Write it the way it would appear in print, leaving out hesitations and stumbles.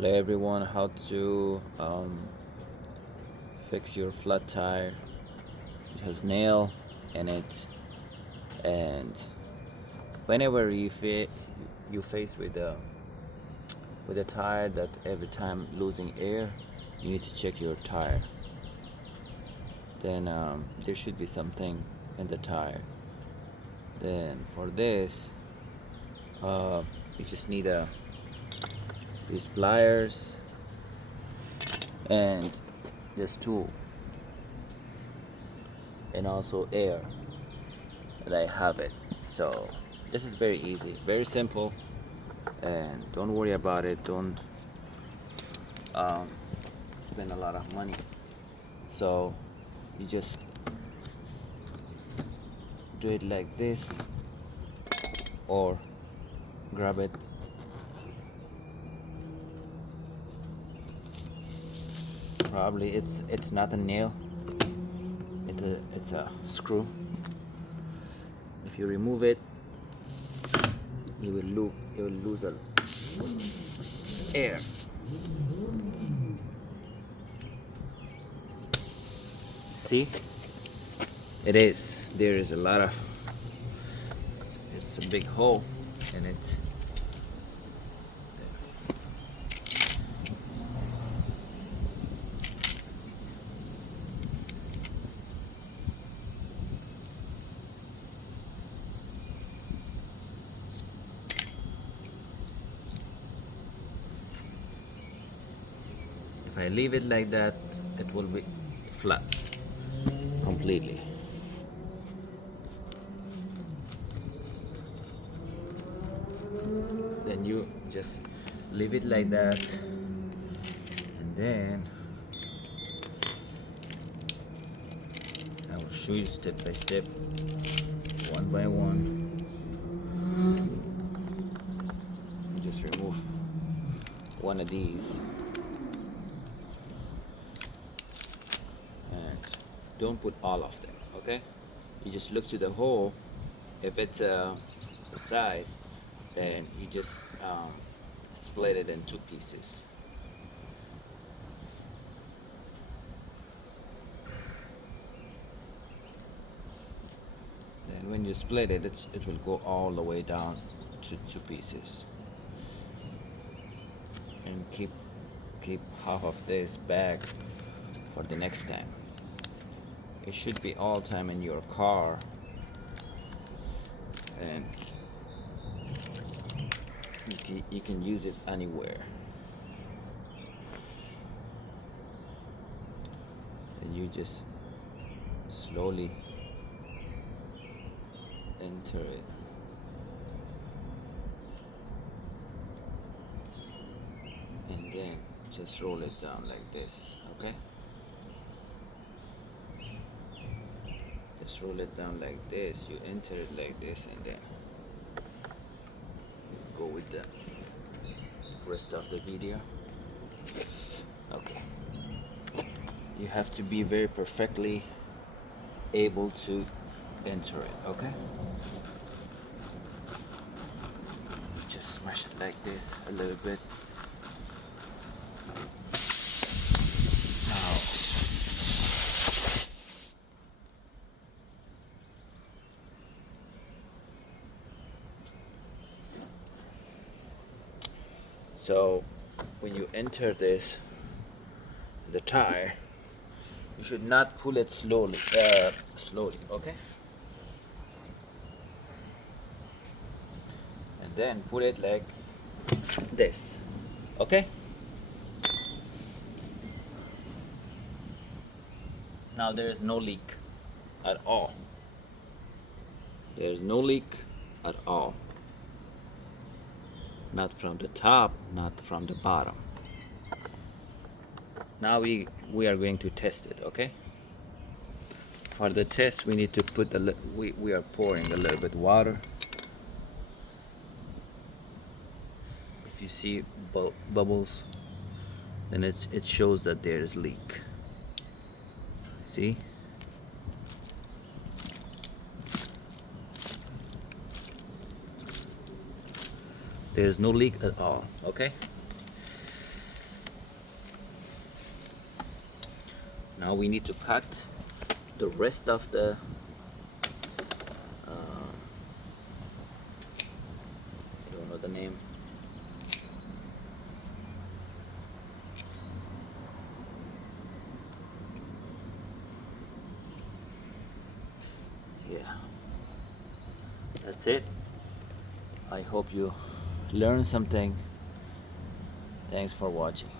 Hello everyone, how to fix your flat tire. It has nail in it, and whenever you face with a tire that every time losing air, you need to check your tire. Then there should be something in the tire. Then for this, you just need these pliers and this tool, and also air, and I have it. So this is very easy, very simple, and don't worry about it. Don't um, spend a lot of money. So you just do it like this, or grab it. Probably it's not a nail. It's a screw. If you remove it, you will lose air. See, it is. There is a lot of. It's a big hole in it. If I leave it like that, it will be flat completely. Then you just leave it like that, and then I will show you step by step, one by one. Just remove one of these, and don't put all of them, okay? You just look to the hole. If it's the size, then you just split it in two pieces. Then when you split it, it will go all the way down to two pieces. And keep half of this back for the next time. It should be all time in your car, and you can use it anywhere. Then you just slowly enter it. And then just roll it down like this, okay? Just roll it down like this. You enter it like this, and then go with the rest of the video. Okay. You have to be very perfectly able to enter it, okay? Just smash it like this a little bit. Now, so when you enter the tire, you should not pull it slowly, okay? And then put it like this, okay? Now there is no leak at all. There is no leak at all. Not from the top, not from the bottom. Now we are going to test it, okay? For the test, we need to put we are pouring a little bit water. If you see bubbles, then it shows that there is leak. See? There is no leak at all, okay? Now we need to cut the rest of the I don't know the name. Yeah, that's it. I hope you learned something. Thanks for watching.